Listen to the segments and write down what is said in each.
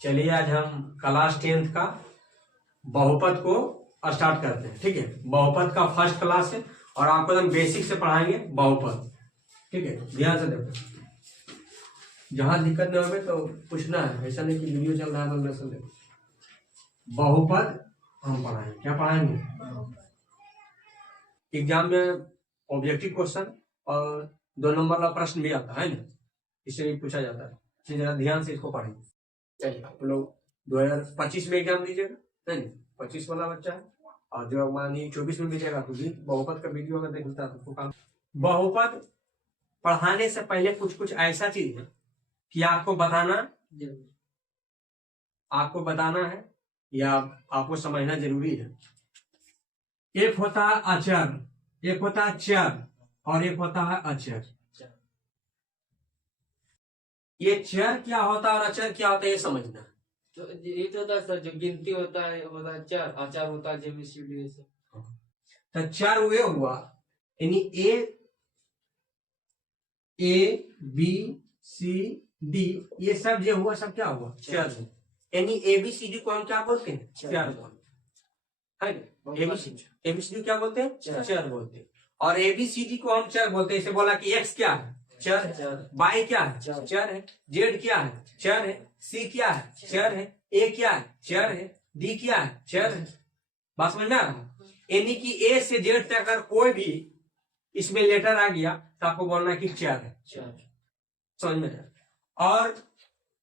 चलिए आज हम क्लास 10th का बहुपद को स्टार्ट करते हैं। ठीक है, बहुपद का फर्स्ट क्लास है और आपको हम बेसिक से पढ़ाएंगे बहुपद। ठीक है, ध्यान से देखो, जहां दिक्कत नहीं होगी तो पूछना है, ऐसा नहीं कि वीडियो चल रहा है तो लेसन देखो। बहुपद हम पढ़ाएंगे, क्या पढ़ाएंगे? एग्जाम में ऑब्जेक्टिव क्वेश्चन और 2 नंबर का प्रश्न भी आता है ना, इससे भी पूछा जाता है। जरा ध्यान से इसको पढ़ेंगे। चलिए, आप लोग 2025 में एग्जाम दीजिएगा, नहीं 25 वाला बच्चा है, और जो मानिए 24 में दीजिएगा तो भी बहुपद का वीडियो अगर देखता है तो काम। बहुपद पढ़ाने से पहले कुछ कुछ ऐसा चीज है कि आपको बताना है या आपको समझना जरूरी है। एक होता है अचर, एक होता है चर और एक होता है अचर। ये चर क्या होता है और अचर क्या होता है ये समझना। तो ये तो होता है सर, जो गिनती होता है चर, आचार होता है जेबीसीडी। तो चर वे हुआ यानी ए बी सी डी, ये सब जो हुआ सब क्या हुआ? चर। यानी ABCD को हम क्या बोलते हैं? चर बोलते हैं। एबीसीडी क्या बोलते हैं? चर बोलते हैं। और ABCD को हम चर बोलते हैं। इसे बोला कि एक्स क्या है? चर। वाई क्या है? चर है। जेड क्या है? चर है। सी क्या है? चर है। ए क्या है? चर है। डी क्या है? चर है। बात समझ में आ रहा? यानी कि ए से जेड तक अगर कोई भी इसमें लेटर आ गया तो आपको बोलना कि चर है। समझ में? और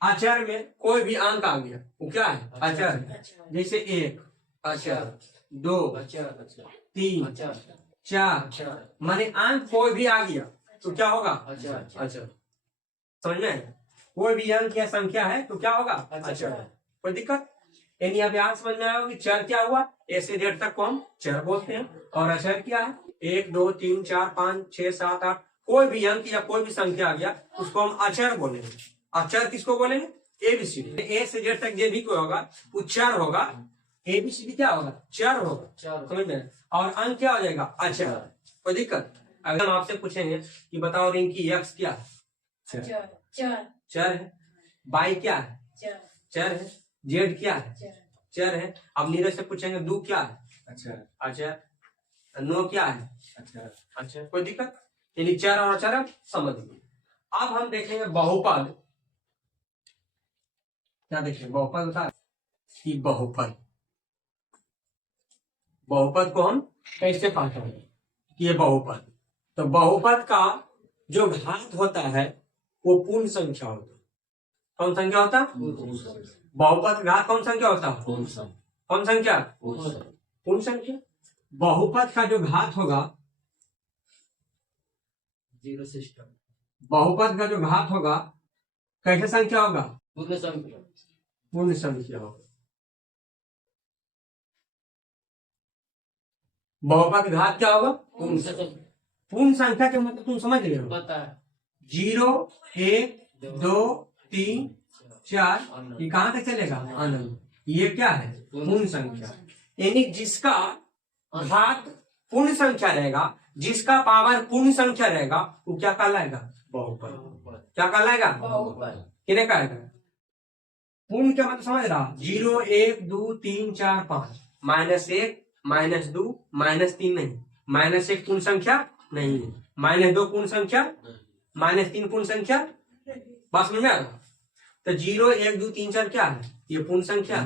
अचर में कोई भी अंक आ गया वो क्या है? अचर है। जैसे 1 अचर, 2 3 4, माने अंक कोई भी आ गया तो क्या होगा? अचर। समझ में? कोई भी अंक या संख्या है तो क्या होगा? अचर। कोई दिक्कत? यानी अब यहाँ समझ में आया कि चर क्या हुआ? ए से जेड तक को हम चर बोलते हैं। और अचर क्या है? 1 2 3 4 5 6 7 8, कोई भी अंक या कोई भी संख्या आ गया उसको हम अचर बोलेंगे। अचर किसको बोलेंगे? ABCD। ए से जेड तक जो भी कोई होगा वो चर होगा। ABCD क्या होगा? चर होगा। समझ में? और अंक क्या हो जाएगा? अचर। कोई दिक्कत? अगर हम आपसे पूछेंगे कि बताओ रिंग की एक्स क्या है? चर है। बाई क्या है? चर है। जेड क्या है? चर है। अब नीरज से पूछेंगे दू क्या है? अचर। नो क्या है? अचर। कोई दिक्कत? यानी चर और अचर समझ लीजिए। अब हम देखेंगे बहुपद। क्या देखेंगे? बहुपद बता कि बहुपद को हम कैसे पहचानेंगे कि ये बहुपद? तो बहुपद का जो घात होता है वो पूर्ण संख्या होता है। कौन संख्या होता है? बहुपद का घात कौन संख्या होता है? कौन संख्या? पूर्ण संख्या। बहुपद का जो घात होगा, जीरो सिस्टम, बहुपद का जो घात होगा कैसे संख्या होगा? पूर्ण संख्या। पूर्ण संख्या होगा। बहुपद घात क्या होगा? पूर्ण संख्या के मतलब तुम समझ रहे हो? पता है। 0 1 2 3 4, ये कहां तक चलेगा? अनंत। ये क्या है? पूर्ण संख्या। यानी जिसका घात पूर्ण संख्या रहेगा, जिसका पावर पूर्ण संख्या रहेगा वो क्या कहलाएगा? बहुपद। क्या कहलाएगा? किने कहेगा? पूर्ण क्या मतलब समझ रहा? 0 1 2 3 4 5, -1 -2 -3 नहीं, -1 पूर्ण संख्या नहीं है, -2 पूर्ण संख्या, -3 पूर्ण संख्या। बात समझ में आ रहा? तो 0 1 2 3 4 क्या है? ये पूर्ण संख्या।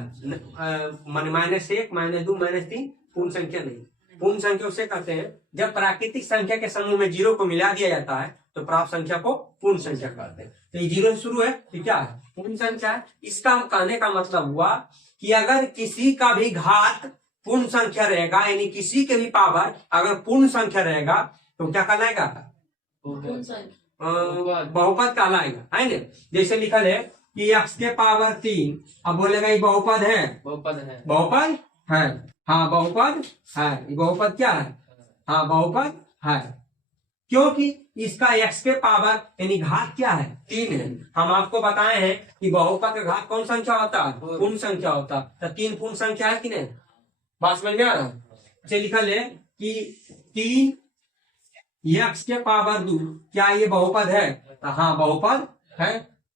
-1 -2 -3 पूर्ण संख्या नहीं। पूर्ण संख्या उसे कहते हैं जब प्राकृतिक संख्या के समूह में 0 को मिला दिया जाता है तो प्राप्त संख्या को पूर्ण संख्या कहते हैं। तो ये 0 से शुरू है तो क्या है? पूर्ण संख्या है। इसका कहने का मतलब हुआ कि अगर किसी का भी घात पूर्ण संख्या रहेगा, यानी किसी के भी पावर अगर पूर्ण संख्या रहेगा तो क्या कहलाएगा? बहुपद कहलाएगा, है ना? जैसे लिखल है कि x के पावर 3, अब बोलेगा ये बहुपद है? बहुपद है। हाँ बहुपद है। ये बहुपद क्या है? हाँ बहुपद है, क्योंकि इसका x के पावर यानी घात क्या है? 3 है। हम आपको बताए हैं कि बहुपद का घात कौन संख्या होता है? पूर्ण संख्या होता है। तो 3 पूर्ण संख्या है कि नहीं? बात समझ में आ रहा? अच्छा, लिखल है कि 3 x के पावर 2, क्या ये बहुपद है? हाँ बहुपद है।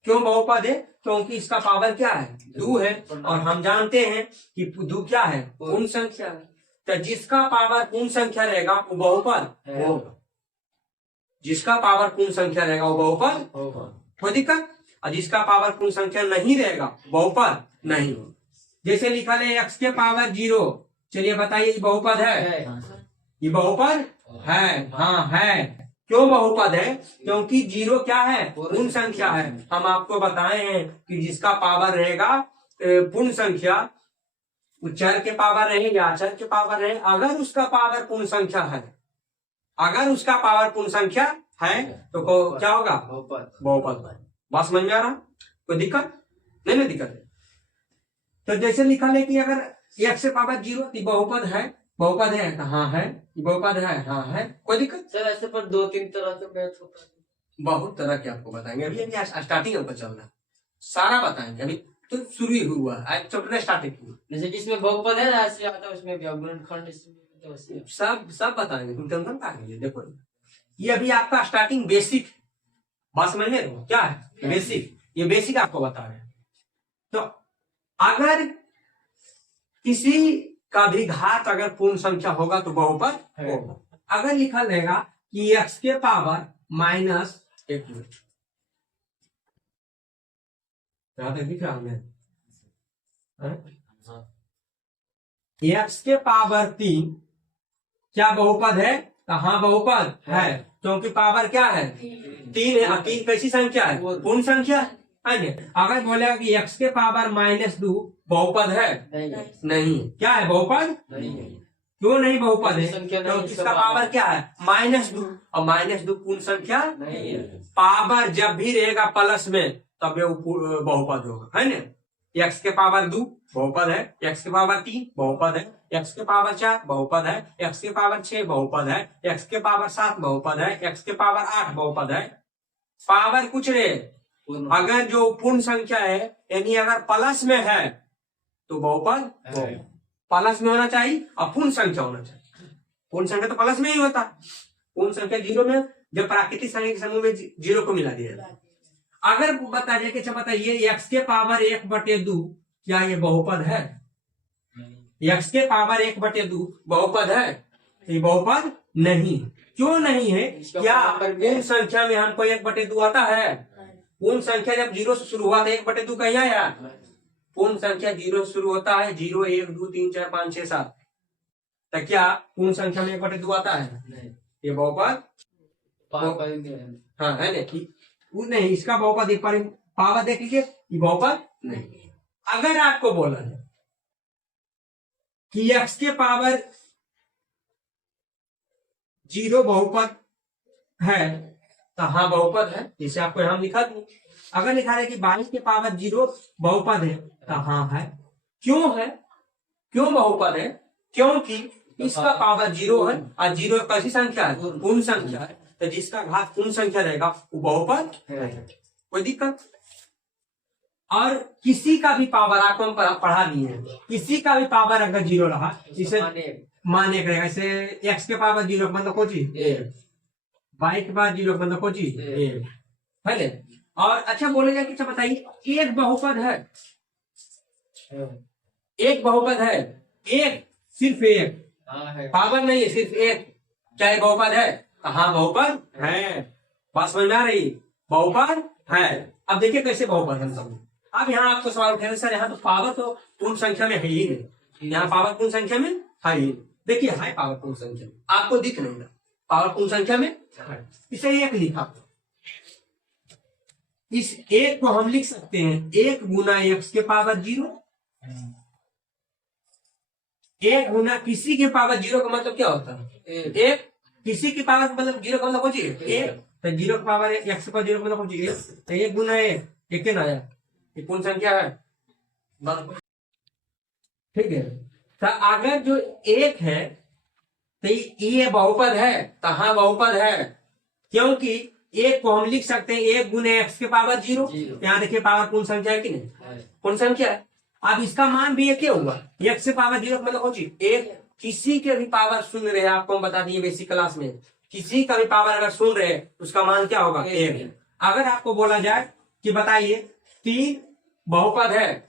क्यों बहुपद है? क्योंकि इसका पावर क्या है? 2 है, और हम जानते हैं कि 2 क्या है? पूर्ण संख्या है। तो जिसका पावर पूर्ण संख्या रहेगा वो बहुपद होगा। जिसका पावर पूर्ण संख्या रहेगा वो बहुपद होगा। कोई दिक्कत? और जिसका पावर पूर्ण संख्या नहीं रहेगा बहुपद नहीं। जैसे लिखा है x के पावर 0, चलिए बताइए ये बहुपद है? ये बहुपद है? हाँ है। क्यों बहुपद है? क्योंकि 0 क्या है? पूर्ण संख्या है। हम आपको बताए हैं कि जिसका पावर रहेगा पूर्ण संख्या, चर के पावर रहे या अचर के पावर रहे, अगर उसका पावर पूर्ण संख्या है, अगर उसका पावर पूर्ण संख्या है तो क्या होगा? बहुपद। बात समझ में आ रहा? कोई दिक्कत नहीं? ना दिक्कत है। तो जैसे लिखा है कि अगर x से पावर 0 तो बहुपद है। बहुपद है? हाँ है। बहुपद है? हाँ है। कोई दिक्कत? सर ऐसे पर 2-3 तरह के मैथ होता है। बहुत तरह के आपको बताएंगे। अभी स्टार्टिंग हमको चल रहा है, सारा बताएंगे। अभी तो शुरू ही हुआ, आज चैप्टर स्टार्टिंग हुआ। जैसे जिसमें बहुपद है ऐसे आता है, उसमें भी गुणनखंड इसमें सब बताएंगे, तुम टेंशन का लीजिए। देखो ये अभी आपका स्टार्टिंग बेसिक, बात समझ रहे हो? क्या है बेसिक? ये बेसिक आपको बता रहे हैं। तो अगर किसी का भी घात अगर पूर्ण संख्या होगा तो बहुपद होगा। अगर लिखा रहेगा कि x के पावर माइनस 1 दिख रहा हमें, x के पावर 3 क्या बहुपद है? हाँ बहुपद है, क्योंकि पावर क्या है? 3 है। और 3 कैसी संख्या है? पूर्ण संख्या है। अगर बोलेगा कि x के पावर -2 बहुपद है? नहीं। क्या है? बहुपद नहीं। क्यों नहीं बहुपद है? क्योंकि इसका पावर क्या है? -2, और -2 पूर्ण संख्या नहीं है। पावर जब भी रहेगा प्लस में तब ये बहुपद होगा, है ना? x के पावर 2 बहुपद है, x के पावर 3 बहुपद है, x के पावर 4 बहुपद है, x के पावर 6 बहुपद है, x के पावर 7 बहुपद है, x के पावर 8 बहुपद है। पावर कुछ रहे, अगर जो पूर्ण संख्या है यानी अगर प्लस में है तो बहुपद प्लस में होना चाहिए और पूर्ण संख्या होना चाहिए। पूर्ण संख्या तो प्लस में ही होता। पूर्ण संख्या 0 में, जब प्राकृतिक संख्या के समूह में 0 को मिला दिया। अगर बता दिया कि अच्छा बताइए x के पावर 1/2 क्या ये बहुपद है? x के पावर 1/2 बहुपद है? ये बहुपद नहीं। क्यों नहीं है? क्या पूर्ण संख्या में हमको 1/2 आता है? पूर्ण संख्या जब 0 से शुरू हुआ था 1/2 कहीं आया? पूर्ण संख्या 0 से शुरू होता है, 0 1 2 3 4 5 6 7। तो क्या पूर्ण संख्या में 1/2 आता है? ये बहुपद हाँ है नहीं। इसका बहुपद एक बार पावर देख लीजिए, ये बहुपद नहीं। अगर आपको बोला है कि x के पावर 0 बहुपद है तो हाँ बहुपद है, जिसे आपको यहां लिखा दूं। अगर लिखा है कि 22 के पावर 0 बहुपद है तो हाँ है। क्यों है? क्यों बहुपद है? क्योंकि इसका पावर 0 है और 0 कैसी संख्या है? पूर्ण संख्या है। तो जिसका घात पूर्ण संख्या रहेगा वो बहुपद है। कोई दिक्कत? और किसी का भी पावर आपको हम पढ़ा दिए हैं, किसी का भी पावर अगर 0 रहा इसे मान्य करेगा। जैसे x के पावर 0 मतलब कोई चीज, y के पावर 0 मतलब कोई चीज है। और अच्छा बोलेगा कि अच्छा बताइए एक बहुपद है? एक बहुपद है? एक, सिर्फ एक, पावर नहीं है, सिर्फ एक। क्या एक बहुपद है? हाँ बहुपद है। बात समझ में आ रही? बहुपद है। अब देखिए कैसे बहुपद है सब। अब यहाँ आपको सवाल उठेगा सर यहाँ तो पावर तो पूर्ण संख्या में है ही नहीं, यहाँ पावर पूर्ण संख्या में है ही। देखिए है पावर पूर्ण संख्या में, आपको दिख नहीं रहा, पावर पूर्ण संख्या में है। इसे एक लिखा, इस एक को हम लिख सकते हैं 1 गुना x के पावर 0। 1 गुना किसी के पावर 0 का मतलब क्या होता है? एक। किसी की पावर मतलब 0 का मतलब हो जाए 1, तो 0 का पावर x के पावर 0 का मतलब हो जाए 1, तो 1 गुना 1 एक ना आया, ये पूर्ण संख्या है। ठीक है। तो अगर जो 1 है तो ये बहुपद है, तो हाँ बहुपद है। क्योंकि 1 को हम लिख सकते हैं 1 गुने x के पावर 0। यहाँ देखिए पावर पूर्ण संख्या है कि नहीं? पूर्ण संख्या है। अब इसका मान भी एक होगा, x से पावर 0 मतलब कौन सी? 1। किसी के भी पावर सुन रहे, आपको हम बता दिए बेसिक क्लास में, किसी का भी पावर अगर सुन रहे उसका मान क्या होगा? 1। अगर आपको बोला जाए कि बताइए 3 बहुपद है,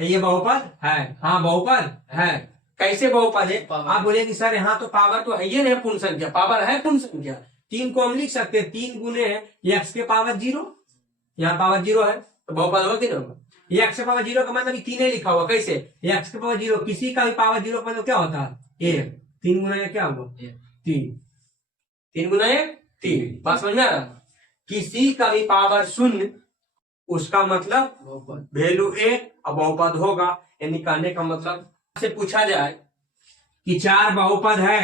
ये बहुपद है, हाँ बहुपद है। कैसे बहुपद है? आप बोले कि सर यहाँ तो पावर तो है ही नहीं, पूर्ण संख्या, पावर है पूर्ण संख्या। 3 को हम लिख सकते हैं, 3 गुने x के पावर 0, यहाँ पावर 0 है तो बहुपद होगा कि नहीं होगा? ये x के पावर 0 का मतलब 3 लिखा हुआ, कैसे? x के पावर 0, किसी का भी पावर 0 का मतलब क्या होता है? 1। 3 गुना 1 क्या होगा? 3। 3 गुना 1 3। बात समझ में आ रहा? किसी का भी पावर 0, उसका मतलब वैल्यू 1 और बहुपद होगा। यानी कहने का मतलब से पूछा जाए कि 4 बहुपद है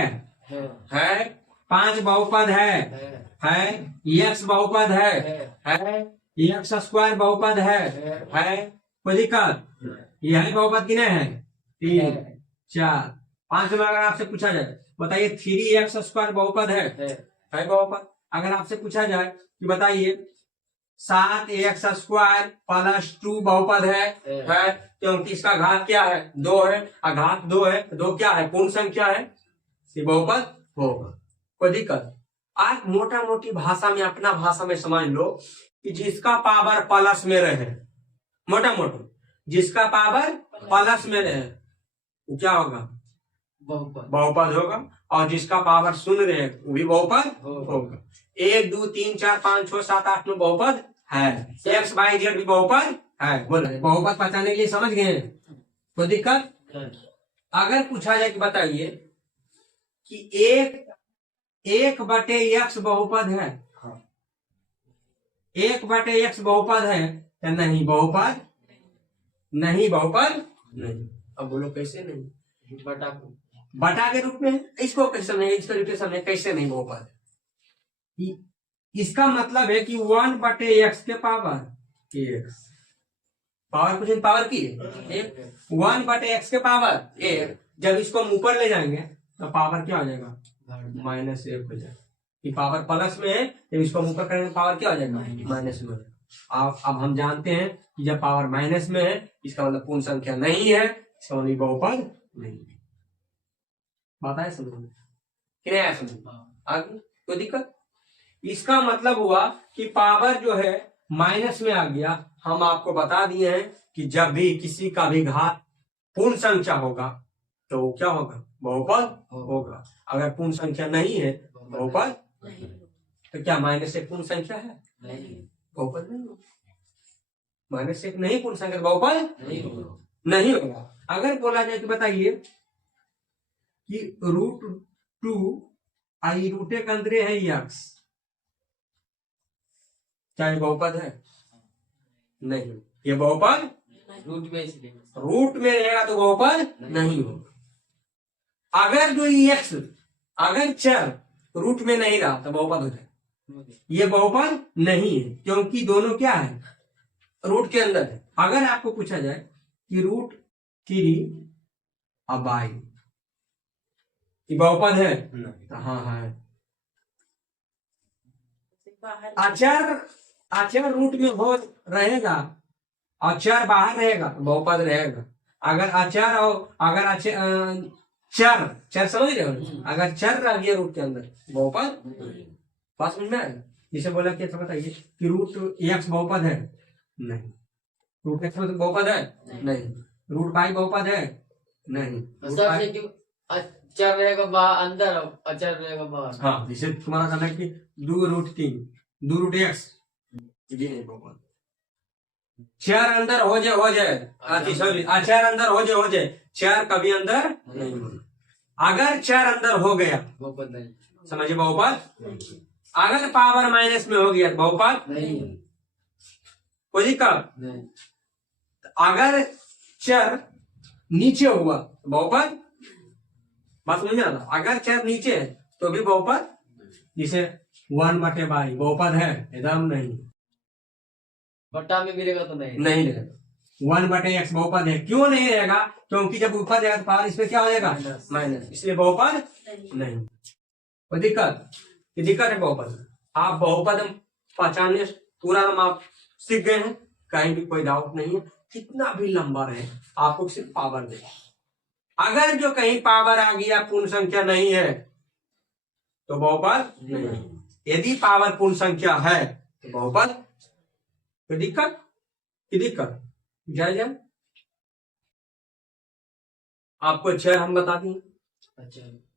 5 बहुपद है x बहुपद है x स्क्वायर बहुपद है कोई दिक्कत? यह है बहुपद कि नहीं है? 3 4 5 में अगर आपसे पूछा जाए बताइए 3x स्क्वायर बहुपद है बहुपद। अगर आपसे पूछा जाए कि बताइए 7x स्क्वायर प्लस 2 बहुपद है क्योंकि इसका घात क्या है? 2 है, और घात 2 है, 2 क्या है? पूर्ण संख्या है, बहुपद होगा। कोई दिक्कत? आप मोटा मोटी भाषा में, अपना भाषा में समझ लो कि जिसका पावर प्लस में रहे, मोटा मोटा जिसका पावर प्लस में रहे वो क्या होगा? बहुपद होगा। और जिसका पावर 0 रहे वो भी बहुपद होगा। 1 2 3 4 5 6 7 8 में बहुपद है, एक्स वाई जेड भी बहुपद है। बोले बहुपद पहचानने के लिए समझ गए? कोई दिक्कत? अगर पूछा जाए कि बताइए कि 1 बटे x बहुपद है, 1 बटे x बहुपद है या नहीं? बहुपद नहीं, बहुपद नहीं। अब बोलो कैसे नहीं? बटा के रूप में। इसको कैसे नहीं? इसका रिलेशन है, कैसे नहीं बहुपद? इसका मतलब है कि 1 बटे x के पावर x, पावर कुछ पावर की 1 बटे x के पावर 1। जब इसको हम ऊपर ले जाएंगे तो पावर क्या हो जाएगा? -1 हो जाएगा। कि पावर प्लस में है, जब इसको हम ऊपर करेंगे पावर क्या हो जाएगा? माइनस में। अब हम जानते हैं कि जब पावर माइनस में है इसका मतलब पूर्ण संख्या नहीं है, इसका मतलब बहुपद नहीं है। बात है समझ में कि नहीं आया समझ में? आगे कोई दिक्कत? इसका मतलब हुआ कि पावर जो है माइनस में आ गया। हम आपको बता दिए हैं कि जब भी किसी का भी घात पूर्ण संख्या होगा तो वो क्या होगा? बहुपद होगा। अगर पूर्ण संख्या नहीं है बहुपद तो क्या -1 पूर्ण संख्या है? बहुपद नहीं होगा। -1 नहीं पूर्ण संख्या, बहुपद नहीं होगा। अगर बोला जाए तो बताइए कि √2 आई रूटे के अंदर है x, क्या ये बहुपद है? नहीं, ये बहुपद रूट में रहेगा तो बहुपद नहीं होगा। अगर जो x, अगर चर रूट में नहीं रहा तो बहुपद हो जाए। ये बहुपद नहीं है क्योंकि दोनों क्या है? रूट के अंदर है। अगर आपको पूछा जाए कि √3 अब y बहुपद है? हाँ है। अचर रूट में हो रहेगा और चर बाहर रहेगा तो बहुपद रहेगा। अगर अचर और अगर चर समझ रहे हो? अगर चर रह गया रूट के अंदर बहुपद। बात समझ में आएगा? जिसे बोला कि बताइए कि √x बहुपद है? नहीं। √x मतलब बहुपद है? नहीं। √y बहुपद है? नहीं। अचर रहेगा बाहर, अंदर अचर रहेगा बाहर। हाँ, जिसे तुम्हारा कहना है कि 2√3 2√x ये नहीं बहुपद। चर अंदर हो जाए अचर अंदर हो जाए चर कभी अंदर नहीं होगा। अगर चर अंदर हो गया बहुपद नहीं, समझिए बहुपद। अगर पावर माइनस में हो गया बहुपद नहीं, कोई दिक्कत नहीं। अगर चर नीचे हुआ बहुपद। बात समझ में आता? अगर चर नीचे है तो भी बहुपद। जिसे 1 बटे बाई बहुपद है? एकदम नहीं। बट्टा में गिरेगा तो नहीं रहेगा। 1 बटे x बहुपद है। क्यों नहीं रहेगा? क्योंकि जब ऊपर जाएगा तो पावर इस पे क्या हो जाएगा? माइनस, इसलिए बहुपद नहीं। कोई दिक्कत? दिक्कत है बहुपद। आप बहुपद पहचानने पूरा आप सीख गए हैं, कहीं भी कोई डाउट नहीं है। कितना भी लंबा रहे आपको सिर्फ पावर दे। अगर जो कहीं पावर आ गया पूर्ण संख्या नहीं है तो बहुपद नहीं। यदि पावर पूर्ण संख्या है तो बहुपद कोई दिक्कत की दिक्कत जाए आपको चर हम बता दिए,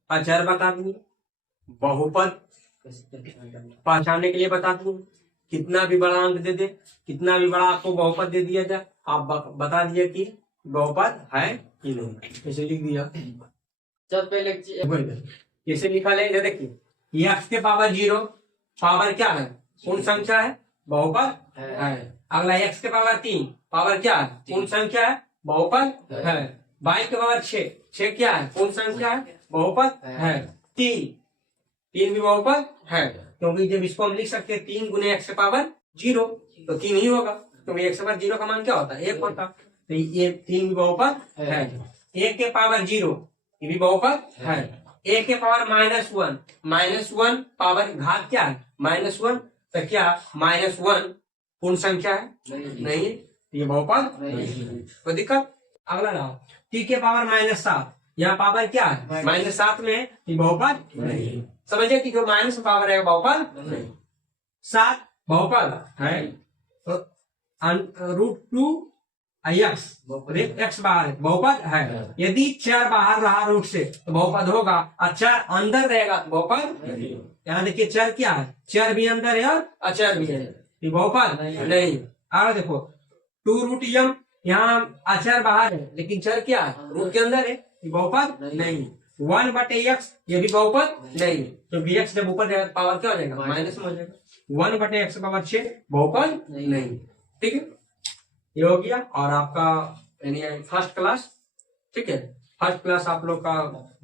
अचर बता दिए, बहुपद पहचानने के लिए बता दिए, कितना भी बड़ा अंक दे दे, कितना भी बड़ा आपको बहुपद दे दिया जाए, आप बता दिए कि बहुपद है कि नहीं, कैसे लिख दिया। जब पहले कैसे लिखा ले, देखिए एक्स के पावर 0 पावर क्या है, पूर्ण संख्या है, बहुपद है। अगला एक्स के पावर 3 पावर क्या है, पूर्ण संख्या है, बहुपद है। बाई के पावर 6 क्या है, पूर्ण संख्या है, बहुपद है। 3 भी बहुपद है, क्योंकि जब इसको हम लिख सकते हैं 3 गुने एक्स के पावर 0 तो 3 ही होगा, क्योंकि एक्स के पावर 0 का मान क्या होता है, 1 होता। तो ये 3 भी बहुपद है। 1 के पावर 0 ये भी बहुपद है। 1 के पावर -1 पावर घात क्या है, -1, तो क्या -1 पूर्ण संख्या है, नहीं, ये बहुपद कोई दिक्कत। अगला रहा t के पावर -7, यहाँ पावर क्या है, -7 में ये बहुपद नहीं, समझिए कि जो माइनस पावर है बहुपद नहीं। 7 बहुपद है, तो √2 x बाहर है, बहुपद है। यदि 4 बाहर रहा रूट से तो बहुपद होगा, और 4 अंदर रहेगा तो बहुपद। यहाँ देखिए चर क्या है, चर भी अंदर है और अचर भी है, ये बहुपद नहीं। और देखो 2√m, यहाँ अचर बाहर है लेकिन चर क्या है, रूट के अंदर है, ये बहुपद नहीं। 1/x ये भी बहुपद नहीं, क्योंकि x जब ऊपर जाएगा पावर क्या हो जाएगा, माइनस में हो जाएगा। 1/x पावर 6 बहुपद नहीं, ठीक है। ये हो गया, और आपका यानी फर्स्ट क्लास, ठीक है, फर्स्ट क्लास आप लोग का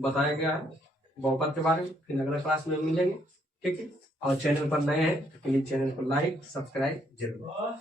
बताया गया है बहुपद के बारे में। फिर अगला क्लास में मिलेंगे, ठीक है। और चैनल पर नए हैं तो प्लीज चैनल को लाइक सब्सक्राइब जरूर।